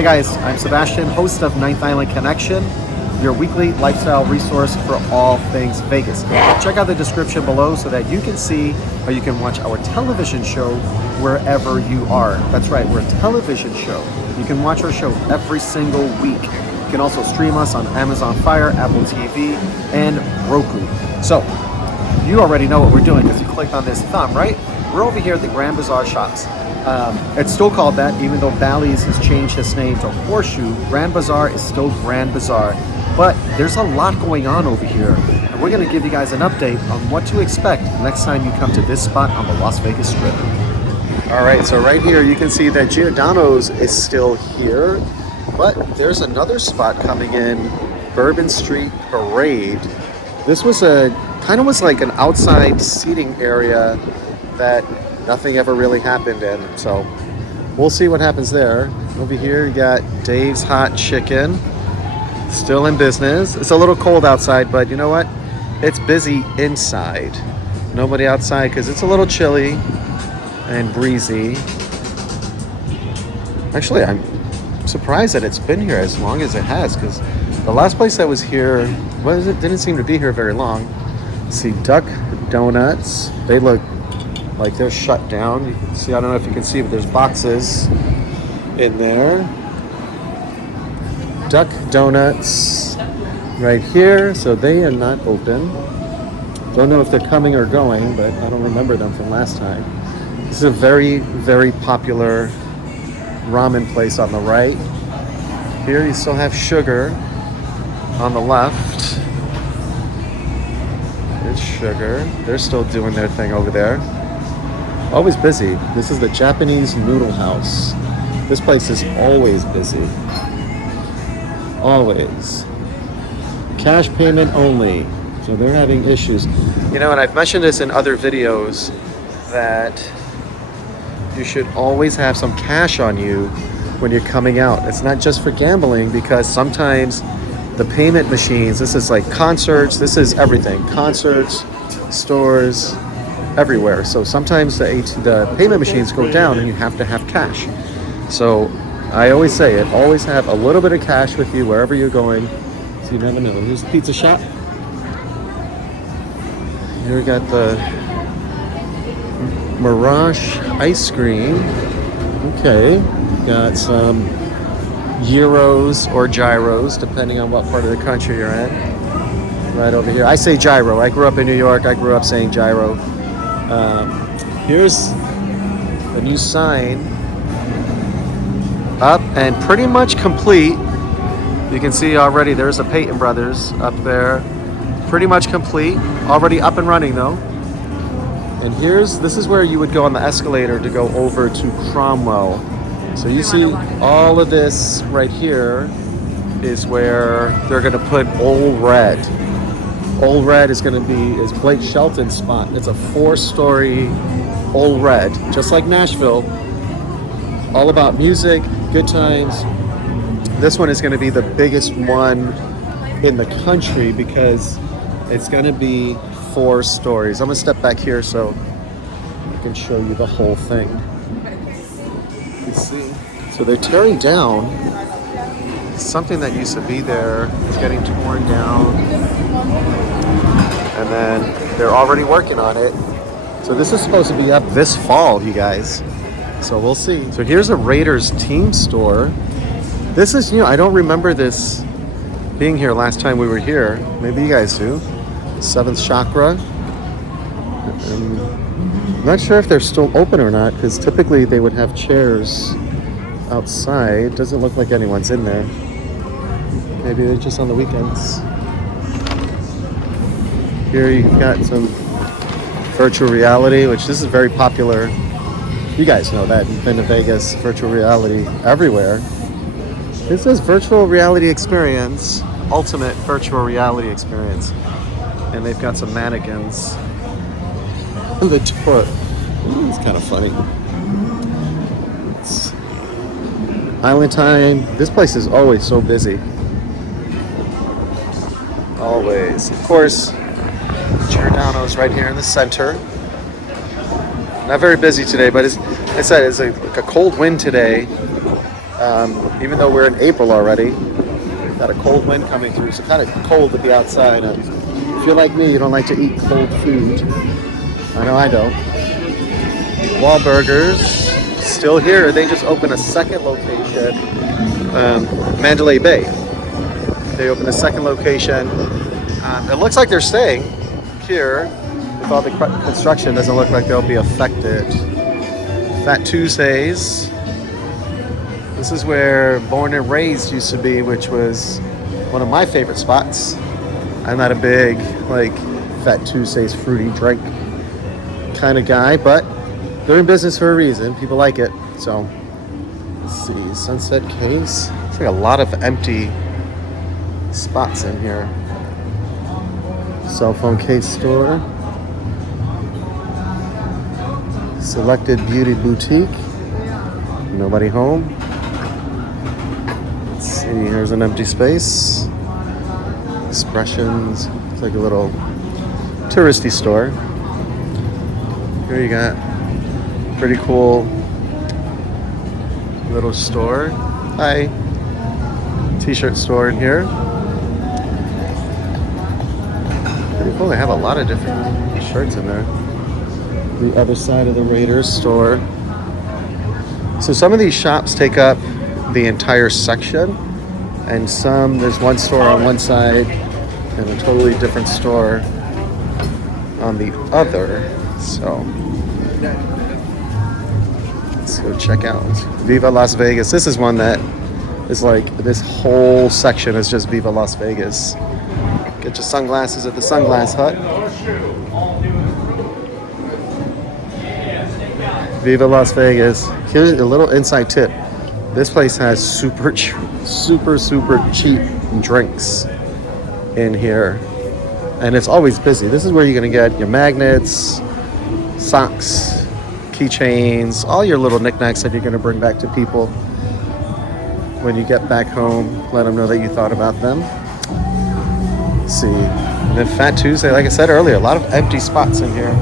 Hey guys, I'm Sebastian, host of Ninth Island Connection, your weekly lifestyle resource for all things Vegas. Check out the description below so that you can see or you can watch our television show wherever you are. That's right, we're a television show. You can watch our show every single week. You can also stream us on Amazon Fire, Apple TV, and Roku. So, you already know what we're doing because you clicked on this thumb, right? We're over here at the Grand Bazaar Shops. It's still called that, even though Bally's has changed its name to Horseshoe. Grand Bazaar is still Grand Bazaar, but there's a lot going on over here. And we're going to give you guys an update on what to expect next time you come to this spot on the Las Vegas Strip. All right, so right here you can see that Giordano's is still here, but there's another spot coming in, Bourbon Street Parade. This was kind of was like an outside seating area that nothing ever really happened in, so we'll see what happens there. Over here you got Dave's Hot Chicken, still in business. It's a little cold outside, but you know what? It's busy inside. Nobody outside because it's a little chilly and breezy. Actually, I'm surprised that it's been here as long as it has, because the last place that was here, didn't seem to be here very long. Let's see, Duck Donuts. They look like they're shut down. You can see, I don't know if you can see, but there's boxes in there. Duck Donuts right here, so they are not open. Don't know if they're coming or going, but I don't remember them from last time. This is a very, very popular ramen place on the right. Here you still have Sugar on the left. It's Sugar. They're still doing their thing over there. Always busy. This is the Japanese Noodle House. This place is always busy. Always. Cash payment only. So they're having issues. You know, and I've mentioned this in other videos that you should always have some cash on you when you're coming out. It's not just for gambling, because sometimes the payment machines, this is like concerts, this is everything. Concerts, stores, everywhere. So sometimes the payment machines go down and you have to have cash. So I always say it, always have a little bit of cash with you wherever you're going. So you never know. Here's the pizza shop. Here we got the Mirage ice cream. Okay, got some gyros or gyros, depending on what part of the country you're in. Right over here. I say gyro. I grew up in New York. I grew up saying gyro. Here's the new sign up and pretty much complete. You can see already there's a Peyton Brothers up there. Pretty much complete. Already up and running though. And this is where you would go on the escalator to go over to Cromwell. So you see all of this right here is where they're going to put Ole Red. Ole Red is going to be Blake Shelton's spot. It's a 4-story Ole Red, just like Nashville. All about music, good times. This one is going to be the biggest one in the country because it's going to be 4 stories. I'm going to step back here so I can show you the whole thing. You see? So they're tearing down something that used to be there. It's getting torn down. And then they're already working on it. So this is supposed to be up this fall, you guys. So we'll see. So here's a Raiders team store. This is, I don't remember this being here last time we were here. Maybe you guys do. 7th Chakra. I'm not sure if they're still open or not, because typically they would have chairs outside. Doesn't look like anyone's in there. Maybe they're just on the weekends. Here you've got some virtual reality, which this is very popular. You guys know that. You've been to Vegas, virtual reality everywhere. This is virtual reality experience, ultimate virtual reality experience. And they've got some mannequins. The door. It's kind of funny. It's Island time. This place is always so busy. Always. Of course, Giordano's right here in the center. Not very busy today, but it's like a cold wind today. Even though we're in April already, got a cold wind coming through, so kind of cold to be outside. And if you're like me, you don't like to eat cold food. I know I don't. Wahlburgers, still here. They just opened a second location, Mandalay Bay. They opened a second location. It looks like they're staying here. With all the construction, doesn't look like they'll be affected. Fat Tuesdays. This is where Born and Raised used to be, which was one of my favorite spots. I'm not a big, like, Fat Tuesdays fruity drink kind of guy, but they're in business for a reason. People like it. So, let's see. Sunset Caves. It's like a lot of empty spots in here. Cell phone case store. Selected Beauty Boutique. Nobody home. Let's see, here's an empty space. Expressions. It's like a little touristy store. Here you got pretty cool little store. Hi. T-shirt store in here. Pretty cool. They have a lot of different shirts in there. The other side of the Raiders store. So some of these shops take up the entire section, and there's one store on one side and a totally different store on the other. So let's go check out Viva Las Vegas. This is one that is like, this whole section is just Viva Las Vegas. Get your sunglasses at the Sunglass Hut. Viva Las Vegas. Here's a little inside tip. This place has super cheap drinks in here. And it's always busy. This is where you're going to get your magnets, socks, keychains, all your little knickknacks that you're going to bring back to people when you get back home. Let them know that you thought about them. Let's see. And then Fat Tuesday, like I said earlier, a lot of empty spots in here.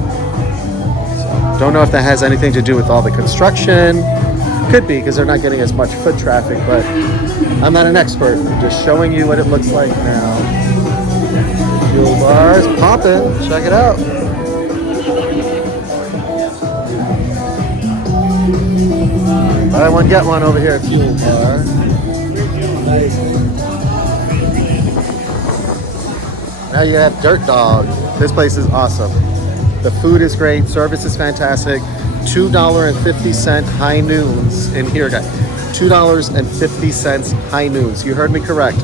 Don't know if that has anything to do with all the construction. Could be, because they're not getting as much foot traffic, but I'm not an expert. I'm just showing you what it looks like now. Fuel bars popping. Check it out. Buy one, get one over here at Fuel Bar. Now you have Dirt Dog. This place is awesome. The food is great, service is fantastic. $2.50 high noons in here, guys. $2.50 high noons. You heard me correct.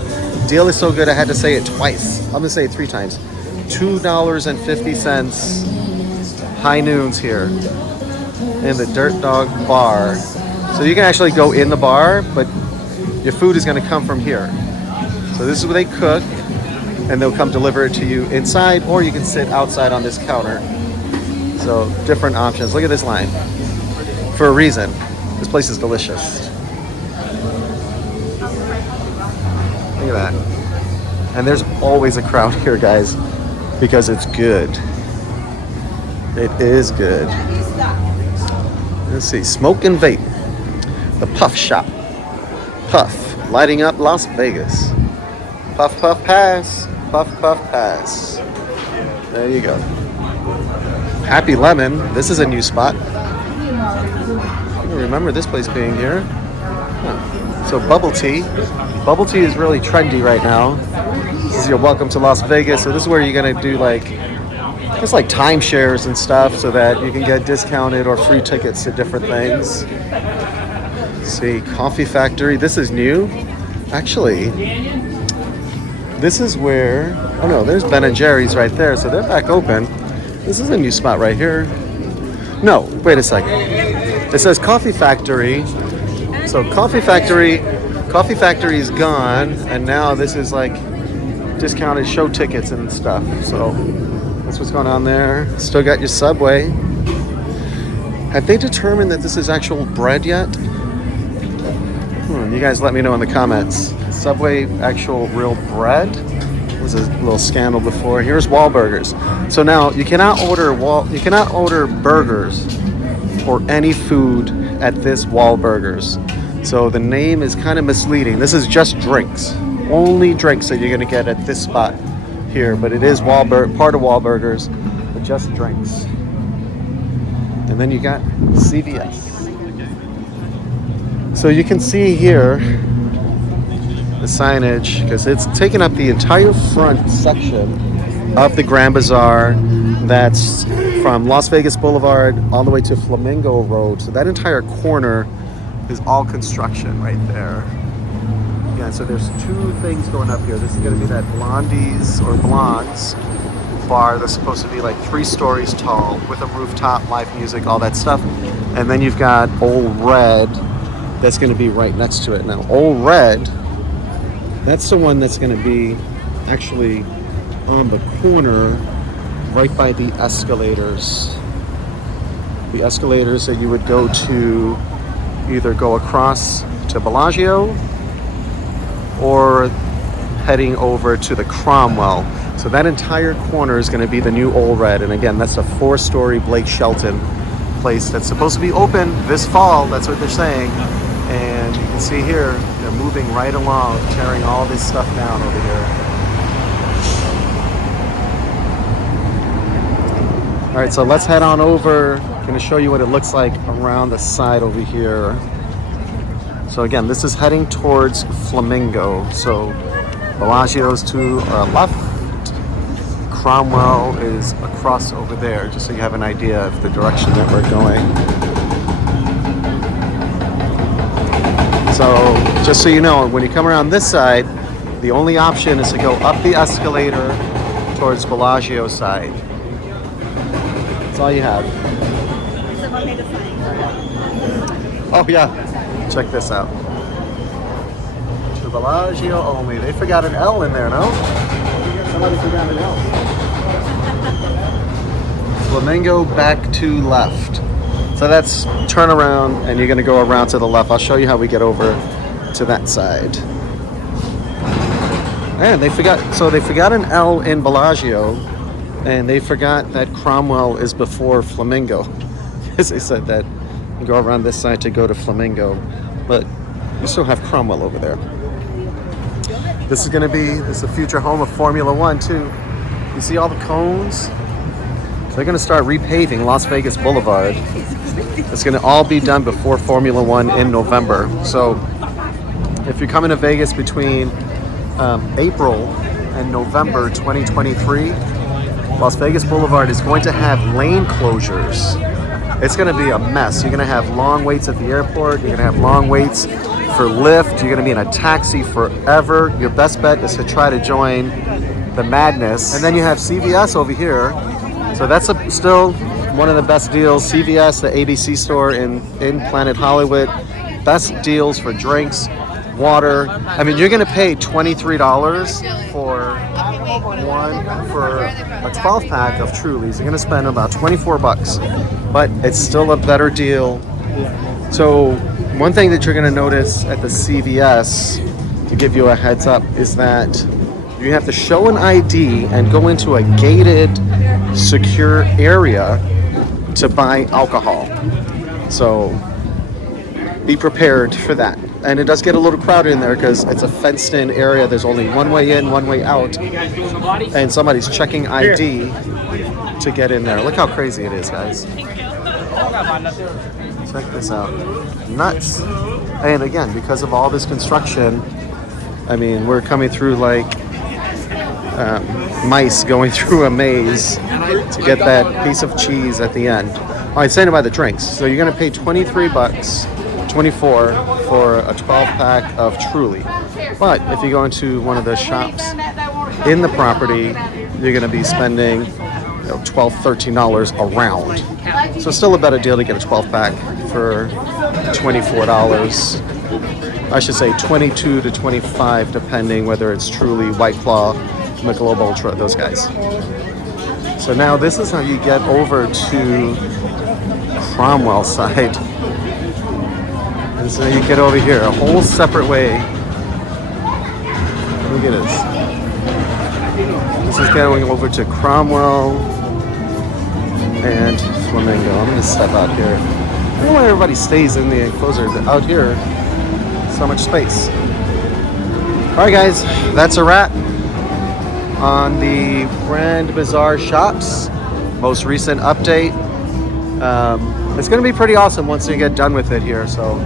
Deal is so good, I had to say it twice. I'm gonna say it 3 times. $2.50 high noons here in the Dirt Dog Bar. So you can actually go in the bar, but your food is gonna come from here. So this is where they cook, and they'll come deliver it to you inside, or you can sit outside on this counter. So different options. Look at this line. For a reason. This place is delicious. Look at that. And there's always a crowd here, guys, because it's good. It is good. Let's see. Smoke and Vape. The Puff Shop. Puff. Lighting up Las Vegas. Puff, puff, pass. Puff, puff, pass. There you go. Happy Lemon. This is a new spot. I don't remember this place being here. Huh. So bubble tea. Bubble tea is really trendy right now. This is your welcome to Las Vegas. So this is where you're gonna do like, just like timeshares and stuff, so that you can get discounted or free tickets to different things. Let's see, Coffee Factory. This is new. Actually, this is where, oh no, there's Ben & Jerry's right there. So they're back open. This is a new spot right here. No, wait a second. It says Coffee Factory. So Coffee Factory is gone, and now this is like discounted show tickets and stuff. So that's what's going on there. Still got your Subway. Have they determined that this is actual bread yet? You guys let me know in the comments. Subway actual real bread? Was a little scandal before. Here's Wahlburgers. So now you cannot order burgers or any food at this Wahlburgers. So the name is kind of misleading. This is just drinks. Only drinks that you're going to get at this spot here. But it is part of Wahlburgers, but just drinks. And then you got CVS. So you can see here the signage, because it's taken up the entire front section of the Grand Bazaar. That's from Las Vegas Boulevard all the way to Flamingo Road. So that entire corner is all construction right there. Yeah, so there's two things going up here. This is going to be that Blondies or Blondes bar that's supposed to be like 3 stories tall with a rooftop, live music, all that stuff. And then you've got Ole Red that's going to be right next to it. Now, Ole Red, that's the one that's going to be actually on the corner right by the escalators. The escalators that you would go to either go across to Bellagio or heading over to the Cromwell. So that entire corner is going to be the new Ole Red. And again, that's a 4-story Blake Shelton place that's supposed to be open this fall. That's what they're saying. And you can see here, they're moving right along, tearing all this stuff down over here. All right, so let's head on over. I'm going to show you what it looks like around the side over here. So again, this is heading towards Flamingo. So Bellagio's to our left. Cromwell is across over there, just so you have an idea of the direction that we're going. So just so you know, when you come around this side, the only option is to go up the escalator towards Bellagio side. That's all you have. Oh yeah, check this out. To Bellagio only. They forgot an L in there, no? Somebody forgot an L. Flamingo back to left. So that's turn around and you're gonna go around to the left. I'll show you how we get over to that side. And they forgot an L in Bellagio, and they forgot that Cromwell is before Flamingo. As they said that you go around this side to go to Flamingo, but you still have Cromwell over there. This is the future home of Formula One too. You see all the cones? They're gonna start repaving Las Vegas Boulevard. It's gonna all be done before Formula One in November. So if you're coming to Vegas between April and November 2023, Las Vegas Boulevard is going to have lane closures. It's going to be a mess. You're going to have long waits at the airport. You're going to have long waits for Lyft. You're going to be in a taxi forever. Your best bet is to try to join the madness. And then you have CVS over here. So that's still one of the best deals. CVS, the ABC store in Planet Hollywood. Best deals for drinks, water. I mean, you're going to pay $23 for a 12-pack of Trulies. You're going to spend about $24, but it's still a better deal. So one thing that you're going to notice at the CVS, to give you a heads up, is that you have to show an ID and go into a gated, secure area to buy alcohol. So be prepared for that. And it does get a little crowded in there because it's a fenced-in area. There's only one way in, one way out, and somebody's checking ID to get in there. Look how crazy it is, guys. Check this out. Nuts. And again, because of all this construction, I mean, we're coming through like mice going through a maze to get that piece of cheese at the end. All right, saying about the drinks. So you're going to pay $23. 24 for a 12-pack of Truly. But if you go into one of the shops in the property, you're going to be spending $12, $13 a round. So still a better deal to get a 12-pack for $24. I should say 22 to 25, depending whether it's Truly, White Claw, Michelob Ultra, those guys. So now this is how you get over to Cromwell side. And so you get over here, a whole separate way. Look at this. This is going over to Cromwell and Flamingo. I'm going to step out here. I don't know why everybody stays in the enclosure. Out here, So much space. All right, guys, that's a wrap on the Grand Bazaar Shops. Most recent update. It's going to be pretty awesome once we get done with it here. So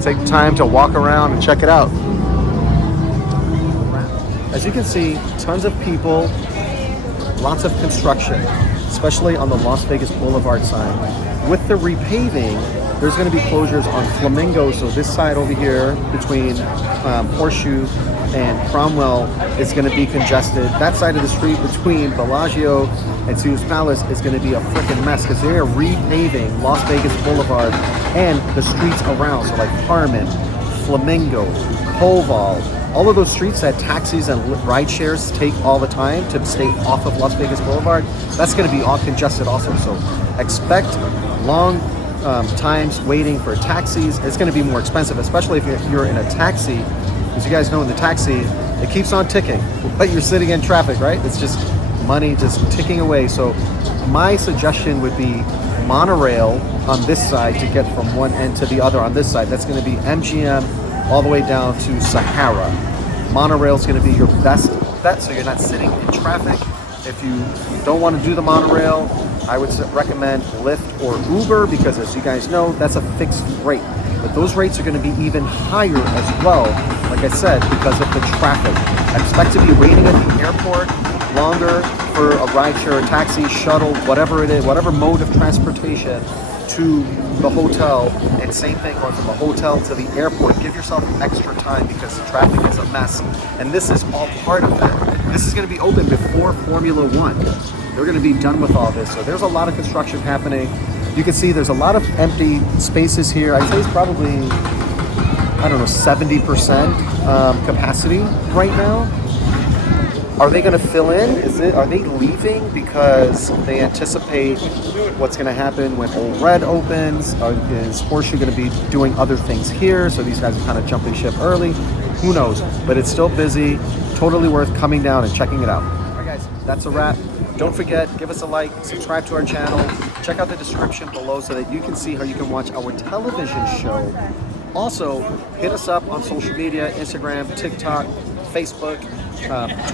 take time to walk around and check it out. As you can see, tons of people, lots of construction, especially on the Las Vegas Boulevard side. With the repaving, there's going to be closures on Flamingo. So this side over here between Horseshoe and Cromwell is going to be congested. That side of the street between Bellagio and Caesars Palace is going to be a freaking mess because they're repaving Las Vegas Boulevard and the streets around. So like Harmon, Flamingo, Koval, all of those streets that taxis and ride shares take all the time to stay off of Las Vegas Boulevard, that's going to be all congested also. So expect long times waiting for taxis. It's going to be more expensive, especially if you're in a taxi. As you guys know, in the taxi, it keeps on ticking, but you're sitting in traffic, right? It's just money just ticking away. So my suggestion would be monorail on this side to get from one end to the other on this side. That's going to be MGM all the way down to Sahara. Monorail is going to be your best bet, so you're not sitting in traffic. If you don't want to do the monorail, I would recommend Lyft or Uber because, as you guys know, that's a fixed rate. But those rates are going to be even higher as well, like I said, because of the traffic. I expect to be waiting at the airport longer for a rideshare, a taxi, shuttle, whatever it is, whatever mode of transportation to the hotel, and same thing going from the hotel to the airport. Give yourself extra time because the traffic is a mess, and this is all part of it. This is going to be open before Formula One. They're going to be done with all this, so there's a lot of construction happening. You can see there's a lot of empty spaces here. I'd say it's probably, I don't know, 70% capacity right now. Are they going to fill in? Are they leaving because they anticipate what's going to happen when Ole Red opens? Is Horseshoe going to be doing other things here? So these guys are kind of jumping ship early. Who knows? But it's still busy. Totally worth coming down and checking it out. All right, guys, that's a wrap. Don't forget, give us a like, subscribe to our channel. Check out the description below so that you can see how you can watch our television show. Also, hit us up on social media, Instagram, TikTok, Facebook,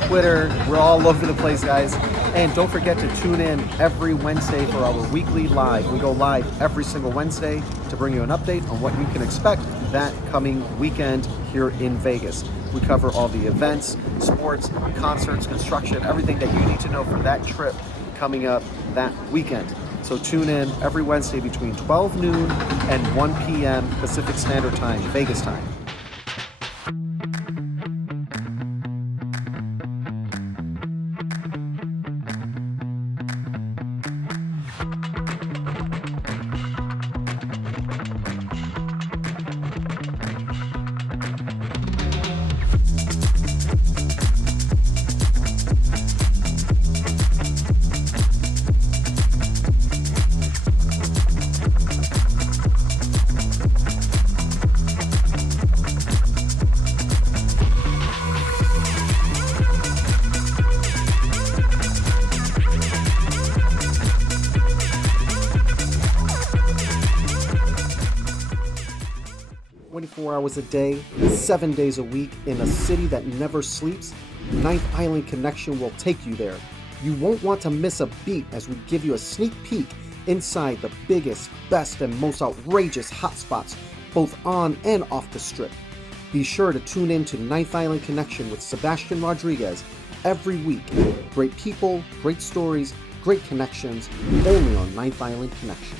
Twitter. We're all over the place, guys. And don't forget to tune in every Wednesday for our weekly live. We go live every single Wednesday to bring you an update on what you can expect that coming weekend here in Vegas. We cover all the events, sports, concerts, construction, everything that you need to know for that trip coming up that weekend. So tune in every Wednesday between 12 noon and 1 p.m. Pacific Standard Time, Vegas time. Hours a day, 7 days a week, in a city that never sleeps, Ninth Island Connection will take you there. You won't want to miss a beat as we give you a sneak peek inside the biggest, best, and most outrageous hotspots, both on and off the strip. Be sure to tune in to Ninth Island Connection with Sebastian Rodriguez every week. Great people, great stories, great connections, only on Ninth Island Connection.